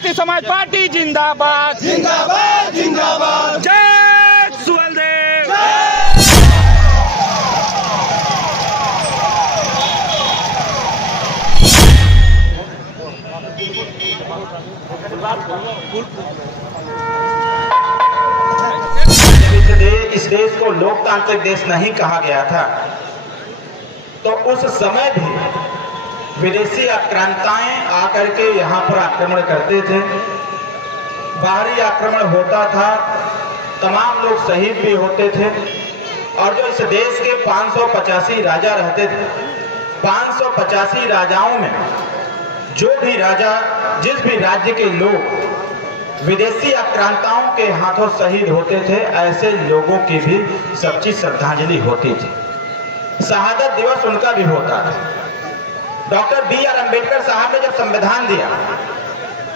Bharatiya Samaj party जिंदाबाद जिंदाबाद जिंदाबाद। जय सुहेलदेव। इस देश को लोकतांत्रिक देश नहीं कहा गया था, तो उस समय भी विदेशी आक्रांताएं आकर के यहाँ पर आक्रमण करते थे, बाहरी आक्रमण होता था, तमाम लोग शहीद भी होते थे। और जो इस देश के 585 राजा रहते थे, 585 राजाओं में जो भी राजा, जिस भी राज्य के लोग विदेशी आक्रांताओं के हाथों शहीद होते थे, ऐसे लोगों की भी सच्ची श्रद्धांजलि होती थी। शहादत दिवस उनका भी होता था। Doctor B.R. अम्बेडकर साहब ने जब संविधान दिया,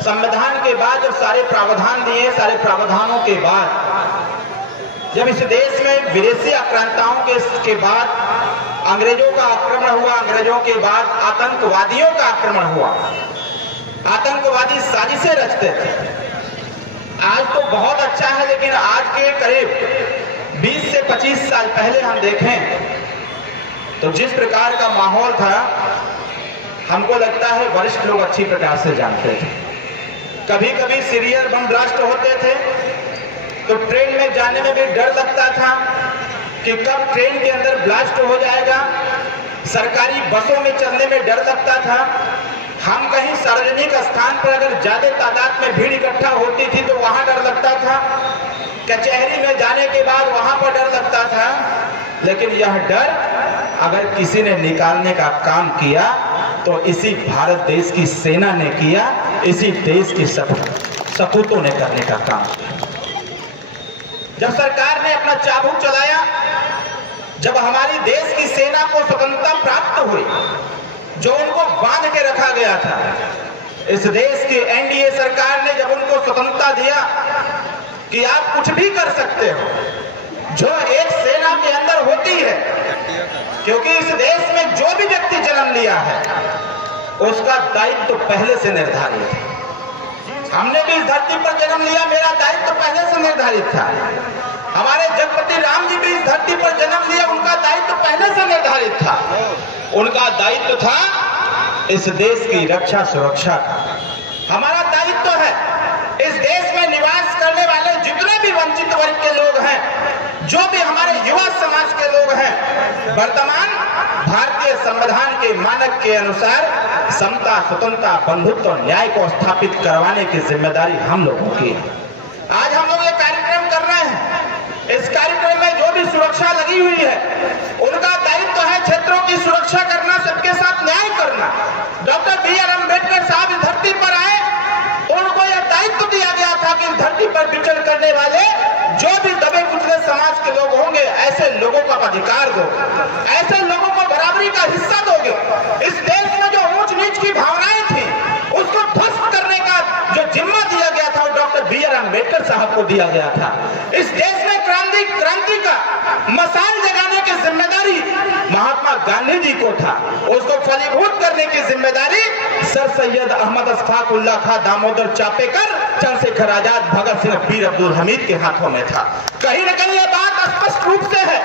संविधान के बाद जब सारे प्रावधान दिए, सारे प्रावधानों के बाद जब इस देश में विदेशी आक्रांताओं के बाद अंग्रेजों का आक्रमण हुआ, अंग्रेजों के बाद आतंकवादियों का आक्रमण हुआ, आतंकवादी साजिशें रचते थे। आज तो बहुत अच्छा है, लेकिन आज के करीब 20 से 25 साल पहले हम देखें तो जिस प्रकार का माहौल था, हमको लगता है वरिष्ठ लोग अच्छी प्रकार से जानते थे। कभी कभी सीरियल बम ब्लास्ट होते थे तो ट्रेन में जाने में भी डर लगता था कि कब ट्रेन के अंदर ब्लास्ट हो जाएगा। सरकारी बसों में चलने में डर लगता था। हम कहीं सार्वजनिक स्थान पर अगर ज्यादा तादाद में भीड़ इकट्ठा होती थी तो वहां डर लगता था। कचहरी में जाने के बाद वहां पर डर लगता था। लेकिन यह डर अगर किसी ने निकालने का काम किया तो इसी भारत देश की सेना ने किया, इसी देश के सपूतों ने करने का काम किया। जब सरकार ने अपना चाबुक चलाया, जब हमारी देश की सेना को स्वतंत्रता प्राप्त हुई, जो उनको बांध के रखा गया था, इस देश की NDA सरकार ने जब उनको स्वतंत्रता दिया कि आप कुछ भी कर सकते हो, जो एक सेना के अंदर होती है, क्योंकि इस देश में जो भी व्यक्ति जन्म लिया है उसका दायित्व तो पहले से निर्धारित है। हमने भी इस धरती पर जन्म लिया, मेरा दायित्व तो पहले से निर्धारित था। हमारे जगपति राम जी भी इस धरती पर जन्म लिया, उनका दायित्व तो पहले से निर्धारित था। उनका दायित्व था इस देश की रक्षा सुरक्षा का। हमारा दायित्व है इस देश में निवास करने वाले जितने भी वंचित वर्ग के लोग हैं, जो भी हमारे युवा समाज के लोग हैं, वर्तमान भारतीय संविधान के मानक के अनुसार समता, स्वतंत्रता, बंधुत्व और न्याय को स्थापित करवाने की जिम्मेदारी हम लोगों की है। आज हम लोग ये कार्यक्रम कर रहे हैं। इस कार्यक्रम में जो भी सुरक्षा लगी हुई है, उनका दायित्व है क्षेत्रों की सुरक्षा करना, सबके साथ न्याय करना। Doctor B.R. अम्बेडकर साहब इस धरती पर आए तो उनको यह दायित्व दिया गया था कि इस धरती पर विचरण करने वाले जो भी दबे कुचले समाज के लोग होंगे, ऐसे लोगों को अधिकार दो, ऐसे लोगों को बराबरी का हिस्सा दोगे। इस देश में जो ऊंच नीच की भावनाएं थी, उसको ध्वस्त करने का जो जिम्मा दिया गया था, वो डॉक्टर B.R. अम्बेडकर साहब को दिया गया था। इस देश में क्रांति का मसाल जगाने की जिम्मेदारी महात्मा गांधी जी को था। उसको फलीभूत करने की जिम्मेदारी सर सैयद अहमद अशफाक उल्लाह खां, दामोदर चापेकर, चंद्रशेखर आजाद, भगत सिंह, वीर अब्दुल हमीद के हाथों में था। कहीं न कहीं ये बात स्पष्ट रूप से है।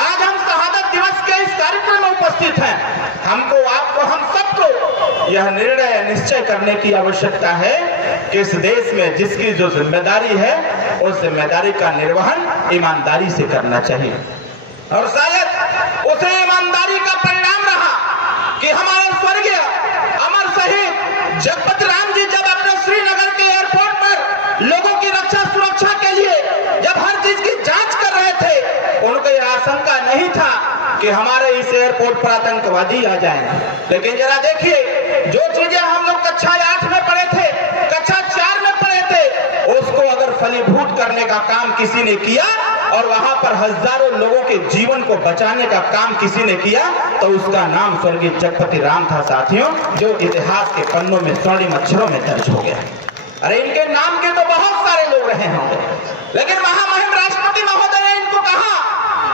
आज हम शहादत दिवस के इस कार्यक्रम में उपस्थित हैं। हमको, आपको, हम सबको यह निर्णय निश्चय करने की आवश्यकता है कि इस देश में जिसकी जो जिम्मेदारी है, उस जिम्मेदारी का निर्वहन ईमानदारी से करना चाहिए। और शायद उसे ईमानदारी का परिणाम रहा कि हमारे स्वर्गीय अमर शहीद जगपति राम जी जब अपने श्रीनगर के एयरपोर्ट पर लोगों की रक्षा सुरक्षा के लिए जब हर चीज की जांच कर रहे थे, उनको यह आशंका नहीं था कि हमारे इस एयरपोर्ट पर आतंकवादी आ जाएंगे। लेकिन जरा देखिए, जो चीजें हम लोग कक्षा 8 में पढ़े थे, कक्षा 4 में पढ़े थे, उसको अगर फलीभूत करने का काम किसी ने किया और वहां पर हजारों लोगों के जीवन को बचाने का काम किसी ने किया, तो उसका नाम स्वर्गीय जगपति राम था साथियों, जो इतिहास के पन्नों में स्वर्णिम अक्षरों में दर्ज हो गया। अरे इनके नाम के तो बहुत सारे लोग रहे होंगे, लेकिन महामहिम राष्ट्रपति महोदय ने इनको कहा,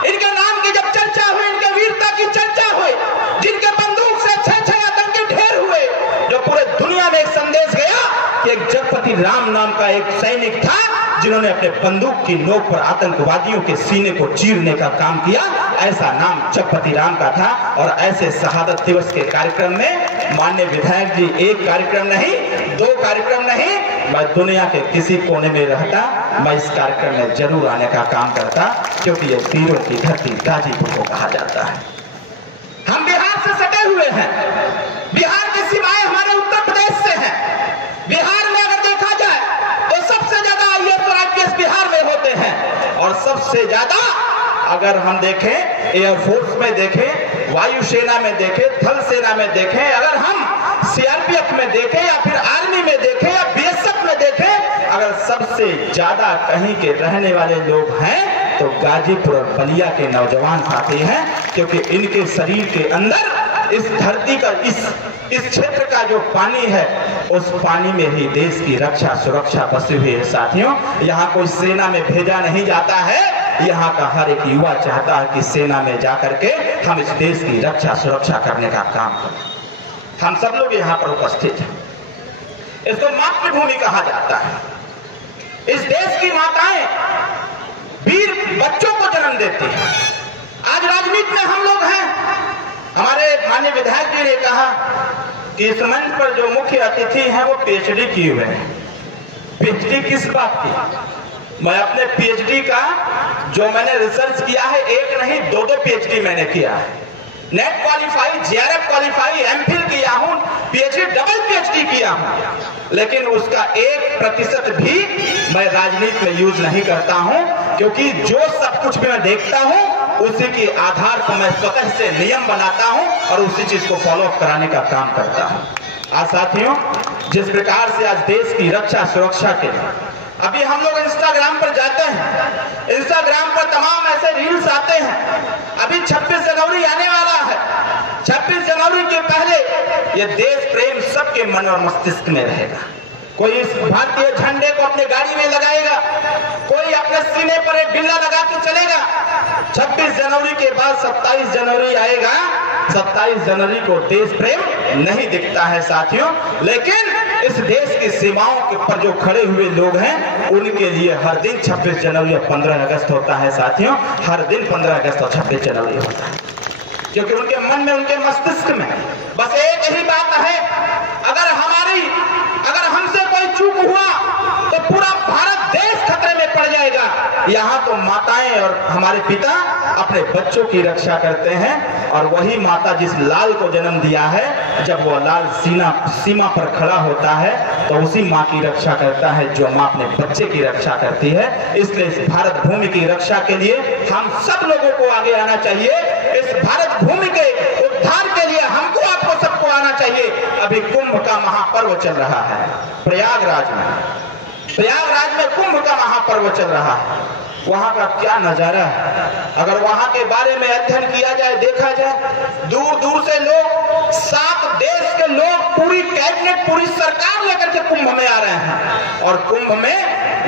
इनके नाम की जब चर्चा हुई, इनके वीरता की चर्चा हुई, जिनके बंदूक से 6 आतंकी ढेर हुए, जो पूरे दुनिया में एक संदेश गया कि एक जगपति राम नाम का एक सैनिक था जिन्होंने अपने बंदूक की नोक पर आतंकवादियों के सीने को चीरने का काम किया। ऐसा नाम जगपति राम का था। और ऐसे शहादत दिवस के कार्यक्रम में माननीय विधायक जी, एक कार्यक्रम नहीं, 2 कार्यक्रम नहीं, मैं दुनिया के किसी कोने में रहता, मैं इस कार्यक्रम में जरूर आने का काम करता, क्योंकि ये वीरों की धरती गाजीपुर को कहा जाता है। हम बिहार से सटे हुए हैं, बिहार की सीमाएं हमारे उत्तर प्रदेश से हैं। बिहार में अगर देखा जाए तो सबसे ज्यादा IAS और IPS बिहार में होते हैं। और सबसे ज्यादा अगर हम देखें एयरफोर्स में देखें, वायुसेना में देखें, थल सेना में देखें, अगर हम CRPF में देखें या फिर आर्मी में देखें या BSF में देखें, अगर सबसे ज्यादा कहीं के रहने वाले लोग हैं तो गाजीपुर और बलिया के नौजवान साथी हैं। क्योंकि इनके शरीर के अंदर इस धरती का इस क्षेत्र का जो पानी है, उस पानी में ही देश की रक्षा सुरक्षा बसी हुई है साथियों। यहाँ कोई सेना में भेजा नहीं जाता है, यहाँ का हर एक युवा चाहता है कि सेना में जाकर के हम इस देश की रक्षा सुरक्षा करने का काम करें। हम सब लोग यहाँ पर उपस्थित हैं। इसको मातृभूमि कहा जाता है। इस देश की माताएं वीर बच्चों को जन्म देती हैं। आज राजनीति में हम लोग हैं। हमारे माननीय विधायक जी ने कहा कि इस मंच पर जो मुख्य अतिथि हैं वो PhD किए हुए हैं। PhD किस बात की? मैं अपने PhD का जो मैंने रिसर्च किया है, 1 नहीं 2 PhD मैंने किया है। Net qualify, JRF qualify, MPhil किया हूं, PhD डबल PhD किया हूं। लेकिन उसका 1% भी मैं राजनीति में यूज नहीं करता हूं, क्योंकि जो सब कुछ मैं देखता हूं उसी के आधार पर मैं स्वतः से नियम बनाता हूं और उसी चीज को फॉलो अप कराने का काम करता हूं। आज साथियों, जिस प्रकार से आज देश की रक्षा सुरक्षा के लिए अभी हम लोग इंस्टाग्राम पर जाते हैं, इंस्टाग्राम पर तमाम ऐसे रील्स आते हैं। अभी 26 जनवरी आने वाला है। 26 जनवरी के पहले ये देश प्रेम सबके मन और मस्तिष्क में रहेगा। कोई इस भारतीय झंडे को अपने गाड़ी में लगाएगा, कोई अपने सीने पर एक बिल्ला लगा के चलेगा। 26 जनवरी के बाद 27 जनवरी आएगा। 27 जनवरी को देश प्रेम नहीं दिखता है साथियों, लेकिन इस देश की सीमाओं के पर जो खड़े हुए लोग हैं उनके लिए हर दिन 26 जनवरी और 15 अगस्त होता है साथियों। हर दिन 15 अगस्त और 26 जनवरी होता है, क्योंकि उनके मन में, उनके मस्तिष्क में बस एक ही बात है, अगर हमसे कोई चूक हुआ तो पूरा भारत देश खतरे में पड़ जाएगा। यहाँ तो माताएं और हमारे पिता अपने बच्चों की रक्षा करते हैं, और वही माता जिस लाल को जन्म दिया है, जब वो लाल सीमा पर खड़ा होता है तो उसी माँ की रक्षा करता है जो माँ अपने बच्चे की रक्षा करती है। इसलिए इस भारत भूमि की रक्षा के लिए हम सब लोगों को आगे आना चाहिए। इस भारत भूमि के उद्धार के लिए हमको, आपको सबको आना चाहिए। अभी कुंभ का महापर्व चल रहा है प्रयागराज में कुंभ का महापर्व चल रहा है। वहां का क्या नजारा है, अगर वहां के बारे में अध्ययन किया जाए, देखा जाए, दूर दूर से लोग, 7 देश के लोग, पूरी कैबिनेट, पूरी सरकार लेकर के कुंभ में आ रहे हैं। और कुंभ में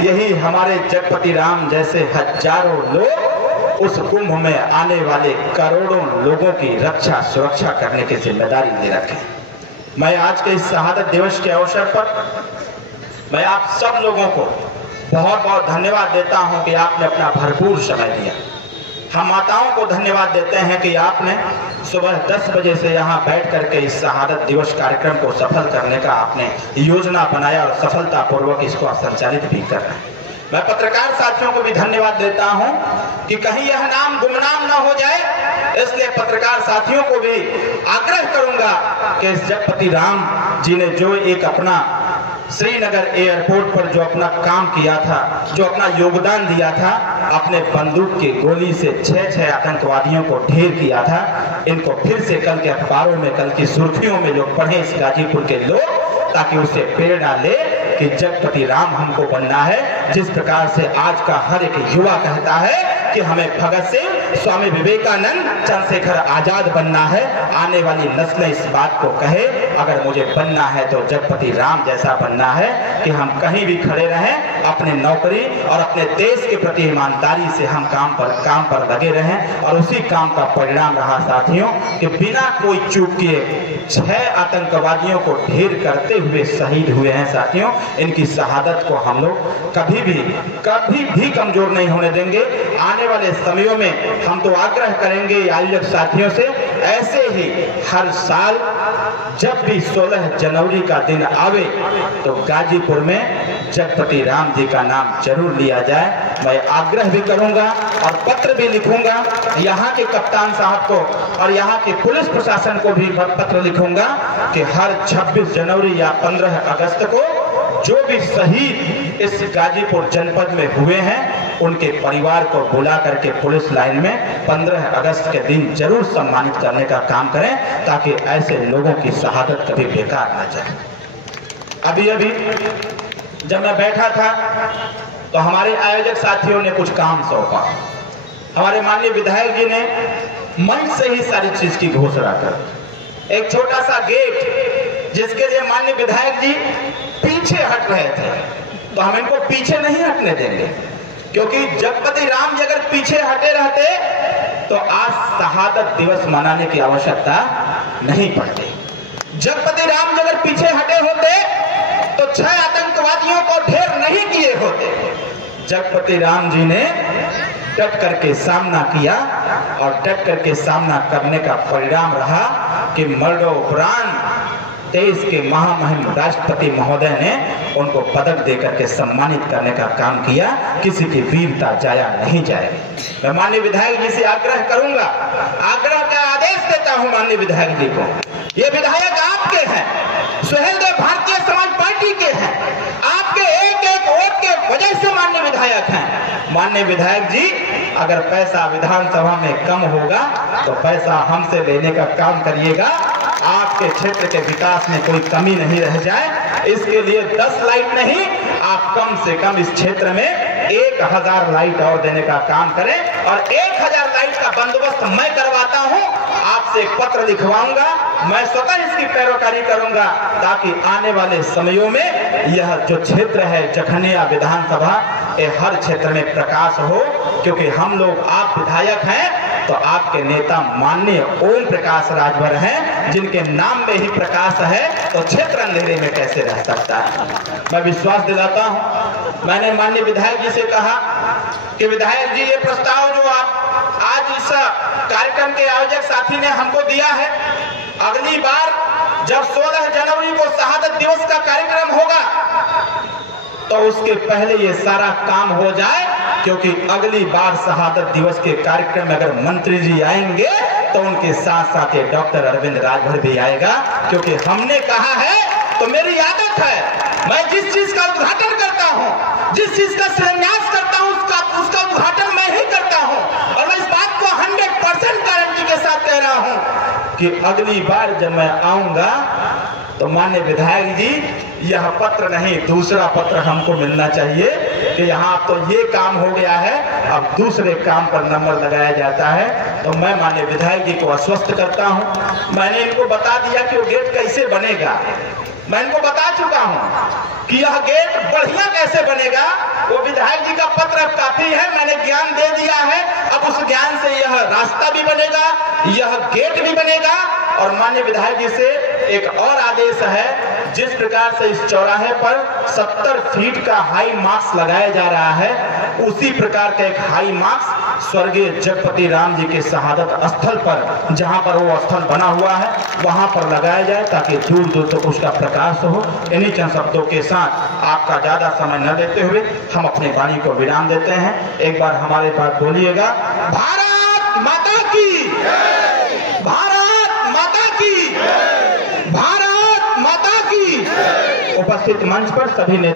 यही हमारे जगपति राम जैसे हजारों लोग उस कुंभ में आने वाले करोड़ों लोगों की रक्षा सुरक्षा करने की जिम्मेदारी ले रखे। मैं आज के इस शहादत दिवस के अवसर पर मैं आप सब लोगों को बहुत बहुत धन्यवाद देता हूं कि आपने अपना भरपूर समय दिया। हम माताओं को धन्यवाद देते हैं कि आपने सुबह 10 बजे से यहाँ बैठ करके इस शहादत दिवस कार्यक्रम को सफल करने का आपने योजना बनाया और सफलतापूर्वक इसको आप संचालित भी कर रहे हैं। मैं पत्रकार साथियों को भी धन्यवाद देता हूं कि कहीं यह नाम गुमनाम न हो जाए, इसलिए पत्रकार साथियों को भी आग्रह करूंगा कि जगपति राम जी ने जो एक अपना श्रीनगर एयरपोर्ट पर जो अपना काम किया था, जो अपना योगदान दिया था, अपने बंदूक की गोली से 6 आतंकवादियों को ढेर किया था, इनको फिर से कल के अखबारों में, कल की सुर्खियों में लोग पढ़े, इस गाजीपुर के लोग, ताकि उससे प्रेरणा ले कि जगपति राम हमको बनना है। जिस प्रकार से आज का हर एक युवा कहता है कि हमें भगत सिंह, स्वामी विवेकानंद, चंद्रशेखर आजाद बनना है। आने वाली नस्लें इस बात को कहे, अगर मुझे बनना है तो जगपति राम जैसा बनना है कि हम कहीं भी खड़े रहें, अपने नौकरी और अपने देश के प्रति ईमानदारी से हम काम पर लगे रहें। और उसी काम का परिणाम रहा साथियों कि बिना कोई चूक किए 6 आतंकवादियों को ढेर करते हुए शहीद हुए हैं साथियों। इनकी शहादत को हम लोग कभी भी कमजोर नहीं होने देंगे। आने वाले समयों में हम तो आग्रह करेंगे आयोजक साथियों से, ऐसे ही हर साल जब भी 16 जनवरी का दिन आवे तो गाजीपुर में जगपति राम जी का नाम जरूर लिया जाए। मैं आग्रह भी करूंगा और पत्र भी लिखूंगा यहाँ के कप्तान साहब को और यहाँ के पुलिस प्रशासन को भी पत्र लिखूंगा कि हर 26 जनवरी या 15 अगस्त को जो भी शहीद इस गाजीपुर जनपद में हुए हैं उनके परिवार को बुला करके पुलिस लाइन में 15 अगस्त के दिन जरूर सम्मानित करने का काम करें, ताकि ऐसे लोगों की शहादत कभी बेकार न जाए। अभी जब मैं बैठा था तो हमारे आयोजक साथियों ने कुछ काम सौंपा। हमारे माननीय विधायक जी ने मंच से ही सारी चीज की घोषणा कर एक छोटा सा गेट, जिसके लिए माननीय विधायक जी पीछे हट रहे थे, तो हम इनको पीछे नहीं हटने देंगे, क्योंकि जगपति राम जी अगर पीछे हटे रहते तो आज शहादत दिवस मनाने की आवश्यकता नहीं पड़ती। जगपति राम जी अगर पीछे हटे होते तो 6 आतंकवादियों को ढेर नहीं किए होते। जगपति राम जी ने डट करके सामना किया और डट करके सामना करने का परिणाम रहा कि मरणोपरांत देश के महामहिम राष्ट्रपति महोदय ने उनको पदक देकर के सम्मानित करने का काम किया। किसी की वीरता जाया नहीं जाएगी। मैं माननीय विधायक जी से आग्रह करूंगा, आग्रह का आदेश देता हूं माननीय विधायक जी को, ये विधायक आपके हैं, सुहेलदेव भारतीय समाज पार्टी के हैं, आपके एक एक वोट के वजह से माननीय विधायक हैं। माननीय विधायक जी, अगर पैसा विधानसभा में कम होगा तो पैसा हमसे लेने का काम करिएगा। आपके क्षेत्र के विकास में कोई कमी नहीं रह जाए, इसके लिए 10 लाइट नहीं, आप कम से कम इस क्षेत्र में 1000 लाइट और देने का काम करें। और 1000 लाइट का बंदोबस्त मैं करवाता हूं, आपसे एक पत्र लिखवाऊंगा, मैं स्वतः इसकी पैरवी करूंगा, ताकि आने वाले समयों में यह जो क्षेत्र है जखनिया विधानसभा, ये हर क्षेत्र में प्रकाश हो। क्योंकि हम लोग, आप विधायक हैं तो आपके नेता माननीय ओम प्रकाश राजभर हैं, जिनके नाम में ही प्रकाश है, तो क्षेत्र अंधेरे में कैसे रह सकता है। मैं विश्वास दिलाता हूं, मैंने माननीय विधायक जी से कहा कि विधायक जी, ये प्रस्ताव जो आप आज इस कार्यक्रम के आयोजक साथी ने हमको दिया है, अगली बार जब 16 जनवरी को शहादत दिवस का कार्यक्रम होगा तो उसके पहले ये सारा काम हो जाए, क्योंकि अगली बार शहादत दिवस के कार्यक्रम में अगर मंत्री जी आएंगे तो उनके साथ साथ ये डॉक्टर अरविंद राजभर भी आएगा। क्योंकि हमने कहा है, तो मेरी आदत है, मैं जिस चीज का उद्घाटन करता हूं, जिस चीज का शिलान्यास करता हूं, उसका उद्घाटन मैं ही करता हूं। और मैं इस बात को 100% गारंटी के साथ कह रहा हूं कि अगली बार जब मैं आऊंगा तो माननीय विधायक जी, यह पत्र नहीं, दूसरा पत्र हमको मिलना चाहिए कि यहाँ तो ये काम हो गया है, अब दूसरे काम पर नंबर लगाया जाता है। तो मैं माननीय विधायक जी को आश्वस्त करता हूँ। मैंने इनको बता दिया कि वो गेट कैसे बनेगा, मैं इनको बता चुका हूँ कि यह गेट बढ़िया कैसे बनेगा। वो विधायक जी का पत्र काफी है, मैंने ज्ञान दे दिया है, अब उस ज्ञान से यह रास्ता भी बनेगा, यह गेट भी बनेगा। और माननीय विधायक जी से एक और आदेश है, जिस प्रकार से इस चौराहे पर 70 फीट का हाई मार्क्स लगाया जा रहा है, उसी प्रकार का एक हाई मार्क्स स्वर्गीय जगपति राम जी के शहादत स्थल पर, जहां पर वो स्थल बना हुआ है, वहां पर लगाया जाए, ताकि दूर दूर तक उसका प्रकाश हो। इन्हीं चंद शब्दों के साथ आपका ज्यादा समय न लेते हुए हम अपनी वाणी को विराम देते हैं। एक बार हमारे पास बोलिएगा, भारत माता की, भारत माता की, भारत माता की। उपस्थित मंच पर सभी ने